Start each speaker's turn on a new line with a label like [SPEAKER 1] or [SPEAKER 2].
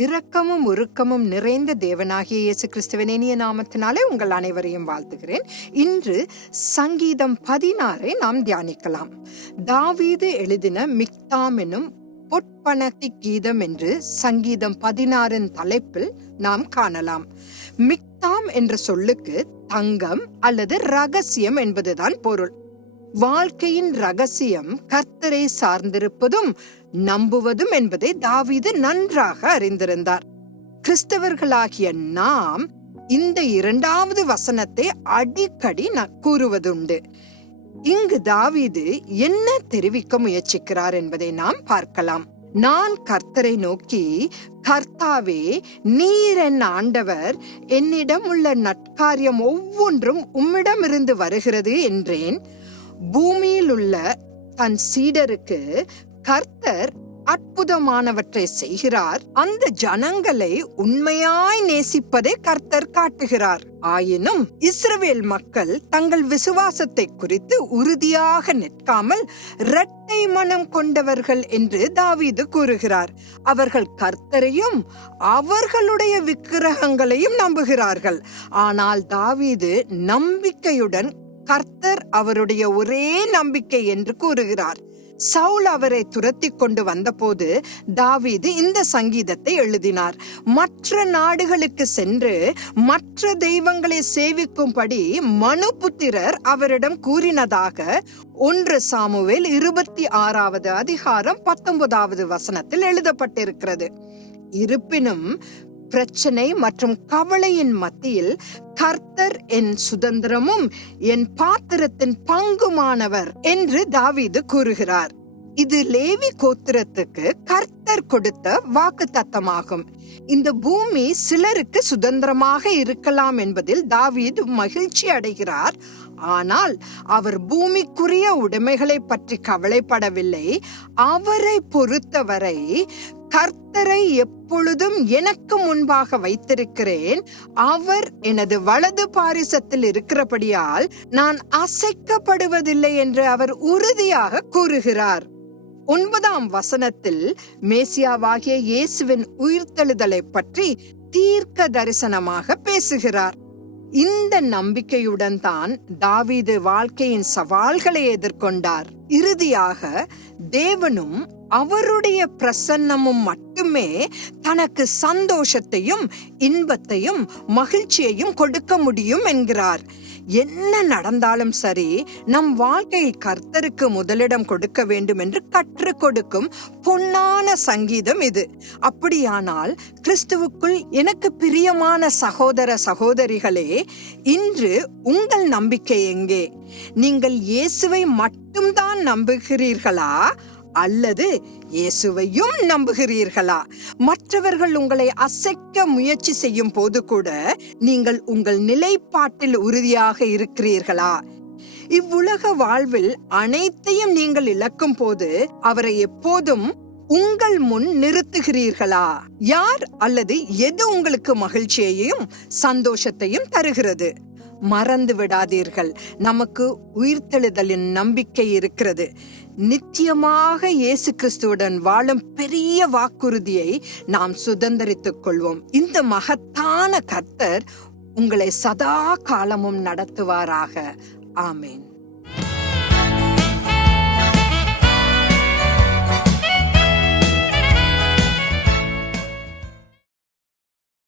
[SPEAKER 1] இரக்கமும் உருக்கமும் நிறைந்த தேவனாகிய இயேசு கிறிஸ்துவின் இனிய நாமத்தினாலே உங்கள் அனைவரையும் வாழ்த்துகிறேன். இன்று சங்கீதம் பதினாறை நாம் தியானிக்கலாம். தாவீது எழுதின மிக்தாம் எனும் பொற்பனத்தி கீதம் என்று சங்கீதம் பதினாறின் தலைப்பில் நாம் காணலாம். மிக்தாம் என்ற சொல்லுக்கு தங்கம் அல்லது ரகசியம் என்பதுதான் பொருள். வாழ்க்கையின் ரகசியம் கர்த்தரை சார்ந்திருப்பதும் நம்புவதும் என்பதை தாவீது நன்றாக அறிந்திருந்தார். கிறிஸ்தவர்களாகிய நாம் இந்த இரண்டாவது வசனத்தை அடிக்கடி ந- கூறுவதுண்டு. இங்கு தாவீது என்ன தெரிவிக்க முயற்சிக்கிறார் என்பதை நாம் பார்க்கலாம். நான் கர்த்தரை நோக்கி கர்த்தாவே நீர் என் ஆண்டவர் என்னிடம் உள்ள நட்காரியம் ஒவ்வொன்றும் உம்மிடமிருந்து வருகிறது என்றேன். பூமியில் உள்ள தன் சீடருக்கு கர்த்தர் அற்புதமானவற்றை செய்கிறார். அந்த ஜனங்களை உண்மையாய் நேசிப்பதை கர்த்தர் காட்டுகிறார். ஆயினும் இஸ்ரவேல் மக்கள் தங்கள் விசுவாசத்தை குறித்து உறுதியாக நிற்காமல் இரட்டை மனம் கொண்டவர்கள் என்று தாவீது கூறுகிறார். அவர்கள் கர்த்தரையும் அவர்களுடைய விக்கிரகங்களையும் நம்புகிறார்கள். ஆனால் தாவீது நம்பிக்கையுடன் கர்த்தர் அவருடைய ஒரே நம்பிக்கை என்று கூறுகிறார். சவுல் அவரை துரத்தி கொண்டு வந்தபோது தாவீது இந்த சங்கீதத்தை எழுதினார். மற்ற நாடுகளுக்கு சென்று மற்ற தெய்வங்களை சேவிக்கும்படி மனுபுத்திரர் அவரிடம் கூறினதாக ஒன்று சாமுவேல் இருபத்தி ஆறாவது அதிகாரம் பத்தொன்பதாவது வசனத்தில் எழுதப்பட்டிருக்கிறது. இருப்பினும் பிரச்சனை மற்றும் கவலையின் மத்தியில் கர்த்தர் என் சுதந்திரமும் என் பாத்திரத்தின் பங்குமானவர் என்று தாவீது கூறுகிறார். இது லேவி கோத்திரத்துக்கு கர்த்தர் கொடுத்த வாக்கு தத்தமாகும் இந்த பூமி சிலருக்கு சுதந்திரமாக இருக்கலாம் என்பதில் தாவீது மகிழ்ச்சி அடைகிறார். ஆனால் அவர் பூமிக்குரிய உடைமைகளை பற்றி கவலைப்படவில்லை. அவரை பொறுத்தவரை கர்த்தரை எப்பொழுதும் எனக்கு முன்பாக வைத்திருக்கிறேன். அவர் எனது வலது பாரிசத்தில் இருக்கிறபடியால் நான் அசைக்கப்படுவதில்லை என்று அவர் உறுதியாக கூறுகிறார். ஒன்பதாம் வசனத்தில் மேசியாவாகிய இயேசுவின் உயிர்த்தெழுதலை பற்றி தீர்க்க தரிசனமாக பேசுகிறார். இந்த நம்பிக்கையுடன் தான் தாவீது வாழ்க்கையின் சவால்களை எதிர்கொண்டார். இறுதியாக தேவனும் அவருடைய பிரசன்னமும் மட்டுமே தனக்கு சந்தோஷத்தையும் இன்பத்தையும் மகிழ்ச்சியையும் கொடுக்க முடியும் என்கிறார். என்ன நடந்தாலும் சரி நம் வாழ்க்கையில் கர்த்தருக்கு முதலிடம் கொடுக்க வேண்டும் என்று கற்றுக் கொடுக்கும் பொன்னான சங்கீதம் இது. அப்படியானால் கிறிஸ்துவுக்குள் எனக்கு பிரியமான சகோதர சகோதரிகளே இன்று உங்கள் நம்பிக்கை எங்கே? நீங்கள் இயேசுவை மட்டும்தான் நம்புகிறீர்களா? அல்லது இயேசுவையும் நம்புகிறீர்களா? மற்றவர்கள் உங்களை அசைக்க முயற்சி செய்யும் போது கூட நீங்கள் உங்கள் நிலைப்பாட்டில் உறுதியாக இருக்கிறீர்களா? இவ்வுலக வாழ்வில் அனைத்தையும் நீங்கள் இழக்கும் போது அவரை எப்போதும் உங்கள் முன் நிறுத்துகிறீர்களா? யார் அல்லது எது உங்களுக்கு மகிழ்ச்சியையும் சந்தோஷத்தையும் தருகிறது? மறந்து விடாதீர்கள். நமக்கு உயிர்த்தெழுதலின் நம்பிக்கை இருக்கிறது. நித்தியமாக இயேசு கிறிஸ்துவுடன் வாழும் பெரிய வாக்குறுதியை நாம் சுதந்திரித்துக் கொள்வோம். இந்த மகத்தான கர்த்தர் உங்களை சதா காலமும் நடத்துவாராக. ஆமேன்.